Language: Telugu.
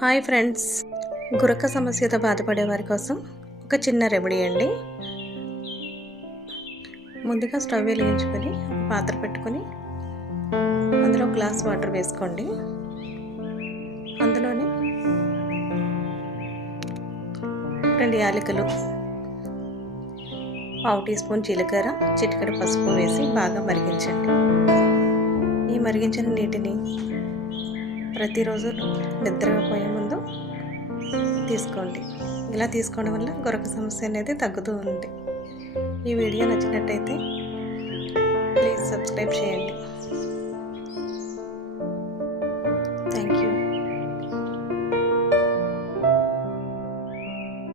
హాయ్ ఫ్రెండ్స్, గురక సమస్యతో బాధపడే వారి కోసం ఒక చిన్న రెమెడీ అండి. ముందుగా స్టవ్ వెలిగించుకొని ఒక పాత్ర పెట్టుకొని అందులో గ్లాస్ వాటర్ వేసుకోండి. అందులోనే 2 యాలకులు, పావు టీ స్పూన్ జీలకర్ర, చిటికెడు పసుపు వేసి బాగా మరిగించండి. ఈ మరిగించిన నీటిని ప్రతిరోజు నిద్రపోయే ముందు తీసుకోండి. ఇలా తీసుకోవడం వల్ల గురక సమస్య అనేది తగ్గుతూ ఉంది. ఈ వీడియో నచ్చినట్టయితే ప్లీజ్ సబ్స్క్రైబ్ చేయండి.